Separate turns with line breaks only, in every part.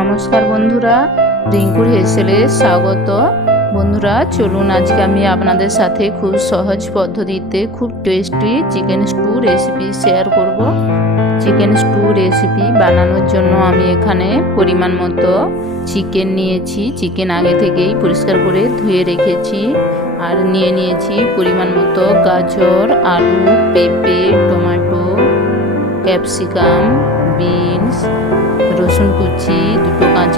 নমস্কার বন্ধুরা রিঙ্কুর হেসেলে স্বাগত। বন্ধুরা, চলুন আজকে আমি আপনাদের সাথে খুব সহজ পদ্ধতিতে খুব tasty chicken stew recipe share করব। চিকেন স্টু রেসিপি বানানোর জন্য আমি এখানে পরিমাণ মতো চিকেন নিয়েছি। চিকেন আগে থেকেই পরিষ্কার করে ধুয়ে রেখেছি আর নিয়ে নিয়েছি পরিমাণ মতো গাজর, আলু, পেঁপে, টমেটো, ক্যাপসিকাম, বিনস, রসুন কুচি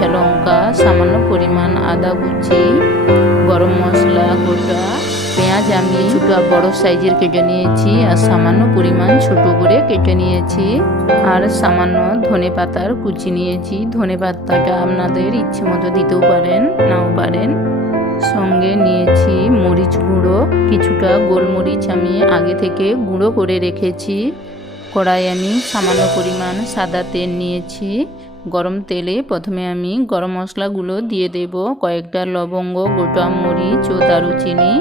কাঁচা লঙ্কা, সামান্য পরিমাণ আদা কুচি, গরম মশলা, গোটা পেঁয়াজ, আমি ছোটো বড় সাইজের কেটে নিয়েছি আর সামান্য পরিমাণ ছোট করে কেটে নিয়েছি। আর সামান্য ধনে পাতার কুচি নিয়েছি। ধনে পাতাটা আপনাদের ইচ্ছে মতো দিতেও পারেন, নাও পারেন। সঙ্গে নিয়েছি মরিচ গুঁড়ো। কিছুটা গোলমরিচ আমি আগে থেকে গুঁড়ো করে রেখেছি। কড়াই আমি সামান্য পরিমাণ সাদা তেল নিয়েছি। গরম তেলে প্রথমে আমি গরম মশলাগুলো দিয়ে দেব কয়েকটা লবঙ্গ, গোটা মরিচ ও দারুচিনি।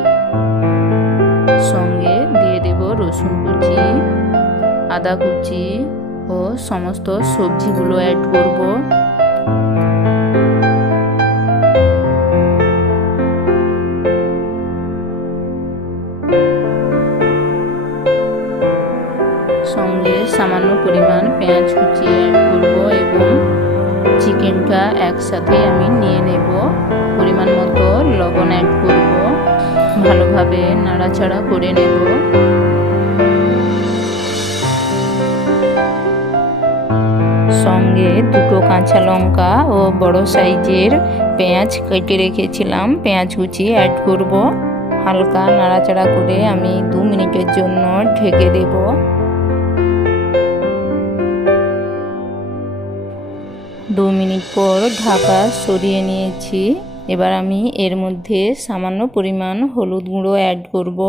সঙ্গে দিয়ে দেব রসুন কুচি, আদা কুচি ও সমস্ত সবজিগুলো অ্যাড করব। সঙ্গে সামান্য পরিমাণ পেঁয়াজ কুচি অ্যাড করব এবং চিকেনটা একসাথে আমি নিয়ে নেব। পরিমাণ মতো লবণ অ্যাড করব। ভালোভাবে নাড়াচাড়া করে নেব। সঙ্গে দুটো কাঁচা লঙ্কা ও বড় সাইজের পেঁয়াজ কেটে রেখেছিলাম। পেঁয়াজ কুচি অ্যাড করব। হালকা নাড়াচাড়া করে আমি দু মিনিটের জন্য ঢেকে দেব। দু মিনিট পর ঢাকা সরিয়ে নিয়েছি। এবার আমি এর মধ্যে সামান্য পরিমাণ হলুদ গুঁড়ো অ্যাড করব।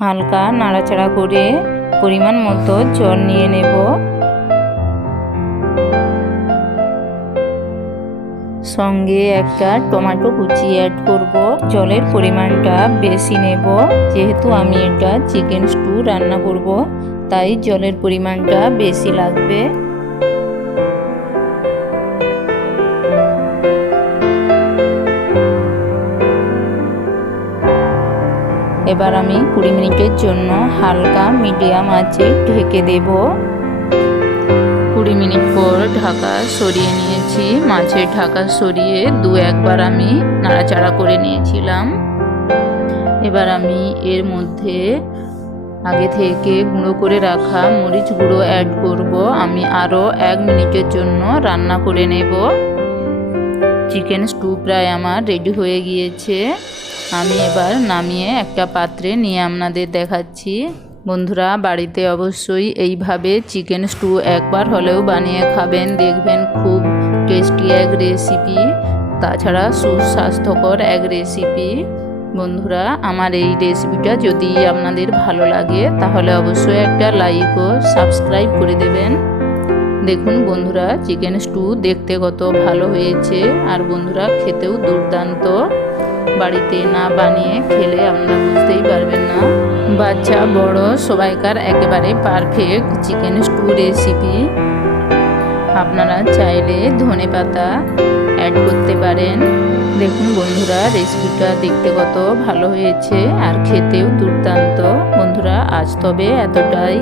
হালকা নাড়াচাড়া করে পরিমাণ মতো জল নিয়ে নেব। সঙ্গে একটা টমেটো কুচি অ্যাড করব। জলের পরিমাণটা বেশি নেব। যেহেতু আমি এটা চিকেন স্টু রান্না করব, তাই জলের পরিমাণটা বেশি লাগবে। এবার আমি কুড়ি মিনিটের জন্য হালকা মিডিয়াম আঁচে ঢেকে দেব। কুড়ি মিনিট পর ঢাকা সরিয়ে নিয়েছি। মাছের ঢাকা সরিয়ে দু একবার আমি নাড়াচাড়া করে নিয়েছিলাম। এবার আমি এর মধ্যে আগে থেকে গুঁড়ো করে রাখা মরিচ গুঁড়ো অ্যাড করব। আমি আরও এক মিনিটের জন্য রান্না করে নেব। চিকেন স্টু প্রায় আমার রেডি হয়ে গিয়েছে। আমি এবার নামিয়ে একটা পাত্রে নিয়ে আপনাদের দেখাচ্ছি। বন্ধুরা, বাড়িতে অবশ্যই এইভাবে চিকেন স্টু একবার হলেও বানিয়ে খাবেন। দেখবেন খুব টেস্টি এক রেসিপি তাছাড়া সুস্বাস্থ্যকর এক রেসিপি বন্ধুরা, আমার এই রেসিপিটা যদি আপনাদের ভালো লাগে, তাহলে অবশ্যই একটা লাইক ও সাবস্ক্রাইব করে দেবেন। দেখুন বন্ধুরা চিকেন স্টু দেখতে কত ভালো হয়েছে। আর বন্ধুরা, খেতেও দুর্দান্ত। বাড়িতে না বানিয়ে খেলে আপনারা বুঝতেই পারবেন না। বাচ্চা, বড়, সবাইকার একেবারে পারফেক্ট চিকেন স্টু রেসিপি আপনারা চাইলে ধনে পাতা অ্যাড করতে পারেন। দেখুন বন্ধুরা রেসিপিটা দেখতে কত ভালো হয়েছে আর খেতেও দুর্দান্ত। বন্ধুরা, আজ তবে এতটাই।